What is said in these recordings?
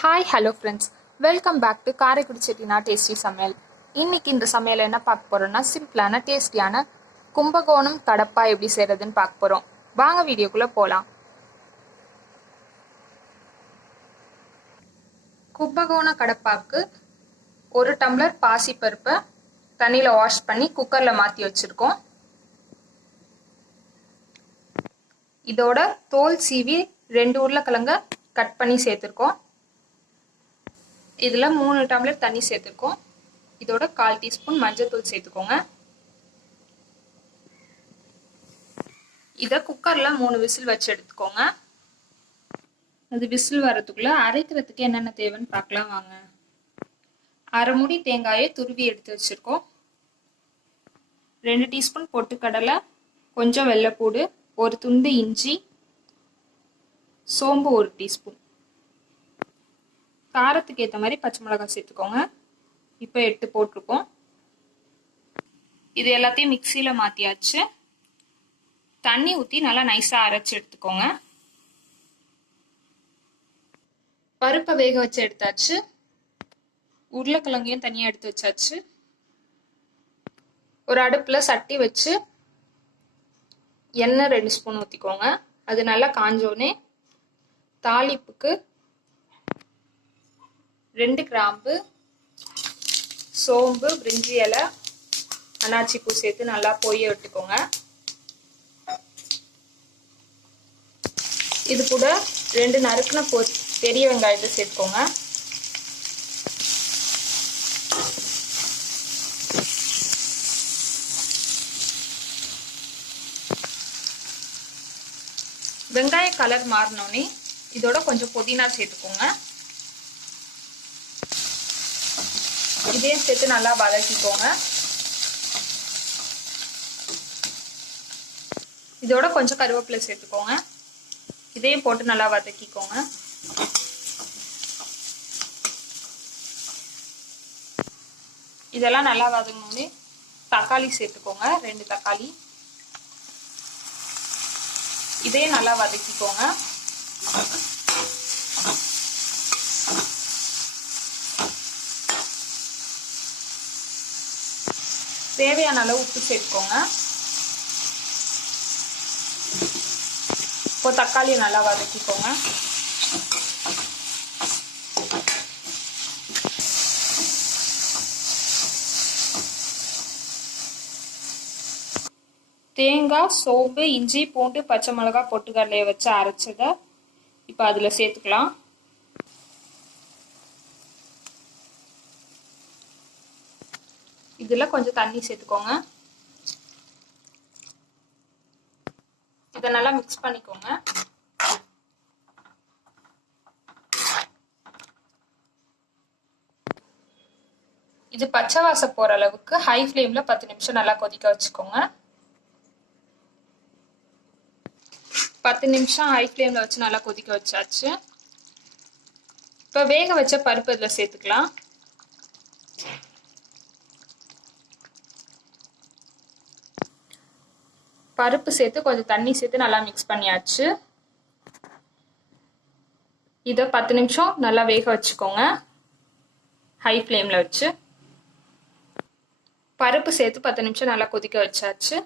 Hi hello friends, welcome back to Karaikudi Chettinad tasty சமையல். இன்னைக்கு இந்த சமையல் என்ன பார்க்க போகிறோம்னா, சிம்பிளான டேஸ்டியான கும்பகோணம் கடப்பா எப்படி செய்கிறதுன்னு பார்க்க போகிறோம். வாங்க வீடியோக்குள்ளே போகலாம். கும்பகோண கடப்பாவுக்கு 1 டம்ளர் பாசிப்பருப்பை தண்ணியில் வாஷ் பண்ணி குக்கரில் மாற்றி வச்சுருக்கோம். இதோட தோல் சீவி 2 உருளைக்கிழங்க கட் பண்ணி சேர்த்துருக்கோம். இதில் 3 டம்ளர் தண்ணி சேர்த்துருக்கோம். இதோட 1/4 டீஸ்பூன் மஞ்சள்தூள் சேர்த்துக்கோங்க. இதை குக்கரில் 3 விசில் வச்சு எடுத்துக்கோங்க. அது விசில் வரதுக்குள்ளே அரைக்கிறதுக்கு என்னென்ன தேவைன்னு பார்க்கலாம் வாங்க. 1/2 மூடி தேங்காயை துருவி எடுத்து வச்சுருக்கோம். 2 டீஸ்பூன் பொட்டுக்கடலை, கொஞ்சம் வெள்ளைப்பூடு, 1 துண்டு இஞ்சி, சோம்பு 1 டீஸ்பூன். காரத்துக்கு ஏற்ற மாதிரி பச்சை மிளகாய் சேர்த்துக்கோங்க. இப்போ 8 போட்டிருக்கோம். இது எல்லாத்தையும் மிக்சியில் மாற்றியாச்சு. தண்ணி ஊற்றி நல்லா நைஸாக அரைச்சி எடுத்துக்கோங்க. பருப்பை வேக வச்சு எடுத்தாச்சு. உருளைக்கிழங்கையும் தனியாக எடுத்து வச்சாச்சு. ஒரு அடுப்பில் சட்டி வச்சு எண்ணெய் 2 ஸ்பூன் ஊற்றிக்கோங்க. அது நல்லா காஞ்சோடனே தாளிப்புக்கு 2 கிராம்பு, சோம்பு, பிரிஞ்சி இலை, அன்னாச்சி பூ சேர்த்து நல்லா பொரிய விட்டுக்கோங்க. இது கூட 2 நறுக்குன பெரிய வெங்காயத்தை சேர்த்துக்கோங்க. வெங்காய கலர் மாறினோடனே இதோட கொஞ்சம் புதினா சேர்த்துக்கோங்க. இதையும் சேர்த்து நல்லா வதக்கிக்கோங்க. இதோட கொஞ்சம் கருவேப்பிலை சேர்த்துக்கோங்க. இதையும் போட்டு நல்லா வதக்கிக்கோங்க. இதெல்லாம் நல்லா வதங்கினோடனே தக்காளி சேர்த்துக்கோங்க. 2 தக்காளி. இதையும் நல்லா வதக்கிக்கோங்க. தேவையான அளவு உப்பு சேர்த்துக்கோங்க. இப்போ தக்காளியை நல்லா வதக்கிக்கோங்க. தேங்காய், சோம்பு, இஞ்சி, பூண்டு, பச்சை மிளகாய், பொட்டுக்கடலையை வச்சு அரைச்சதை இப்போ அதில் சேர்த்துக்கலாம். இதில் கொஞ்சம் தண்ணி சேர்த்துக்கோங்க. இதை நல்லா மிக்ஸ் பண்ணிக்கோங்க. இது பச்சை வாசம் போகிற அளவுக்கு ஹை ஃப்ளேமில் 10 நிமிஷம் நல்லா கொதிக்க வச்சுக்கோங்க. 10 நிமிஷம் ஹை ஃப்ளேமில் வச்சு நல்லா கொதிக்க வச்சாச்சு. இப்போ வேக வச்ச பருப்பு இதில் சேர்த்துக்கலாம். பருப்பு சேர்த்து கொஞ்சம் தண்ணி சேர்த்து நல்லா மிக்ஸ் பண்ணியாச்சு. இதை 10 நிமிஷம் நல்லா வேக வச்சுக்கோங்க ஹை ஃப்ளேமில் வச்சு. பருப்பு சேர்த்து 10 நிமிஷம் நல்லா கொதிக்க வச்சாச்சு.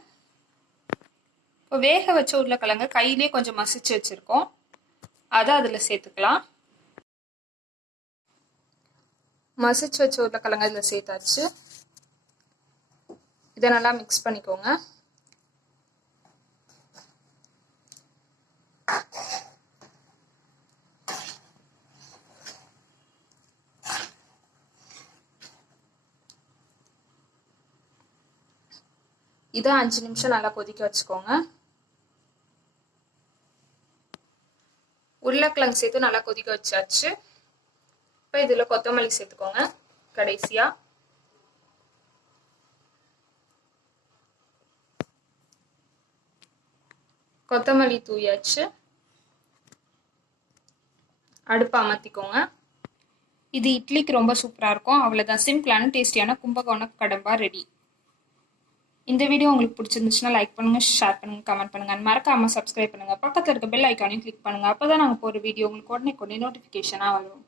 இப்போ வேக வச்ச உருளைக்கிழங்கு கையிலே கொஞ்சம் மசிச்சு வச்சுருக்கோம். அதை அதில் சேர்த்துக்கலாம். மசிச்சு வச்ச உருளைக்கிழங்கு இதில் சேர்த்தாச்சு. இதை நல்லா மிக்ஸ் பண்ணிக்கோங்க. இதை 5 நிமிஷம் நல்லா கொதிக்க வச்சுக்கோங்க. உருளைக்கிழங்கு சேர்த்து நல்லா கொதிக்க வச்சாச்சு. இப்போ இதில் கொத்தமல்லி சேர்த்துக்கோங்க. கடைசியா கொத்தமல்லி தூயாச்சு. அடுப்பை அமர்த்திக்கோங்க. இது இட்லிக்கு ரொம்ப சூப்பராக இருக்கும். அவ்வளோதான், சிம்பிளான டேஸ்டியான கும்பகோண கடம்பா ரெடி. இந்த வீடியோ உங்களுக்கு பிடிச்சிருந்துச்சுன்னா லைக் பண்ணுங்கள், ஷேர் பண்ணுங்கள், கமெண்ட் பண்ணுங்கள். மறக்காமல் சப்ஸ்கிரைப் பண்ணுங்கள். பக்கத்தில் இருக்க பெல் ஐக்கானையும் கிளிக் பண்ணுங்கள். அப்போ தான் நாங்கள் போகிற வீடியோ உங்களுக்கு உடனே நோட்டிஃபிகேஷனாக வரும்.